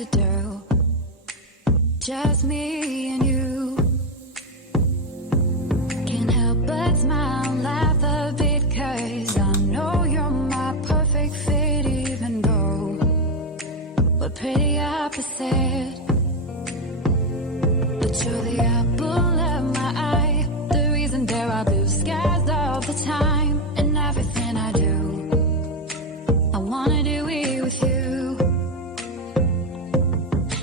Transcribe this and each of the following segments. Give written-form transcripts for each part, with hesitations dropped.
to do. Just me and you. Can't help but smile and laugh a bit, 'cause I know you're my perfect fit, even though we're pretty opposite. But you're the apple of my eye, the reason there are blue skies all the time. And everything I do, I wanna do it with you.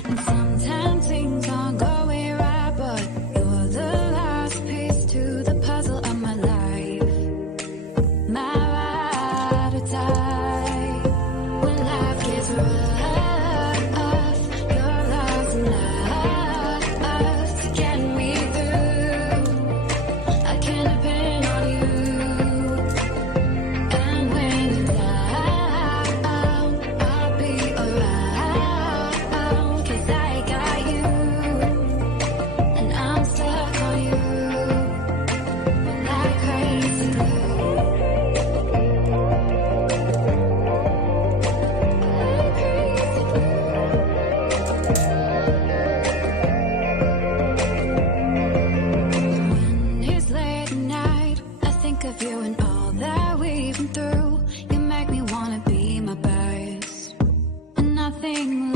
And sometimes things aren't going right, but you're the last piece to the puzzle of my life. My ride or die. When life gets rough, you're lost enough to get me through. I can depend on you. And when you're down, I'll be around, 'cause I got you. And I'm stuck on you like crazy glue. Like crazy When it's late at night, I think of you and all that we've been through. You make me wanna be my best, and nothing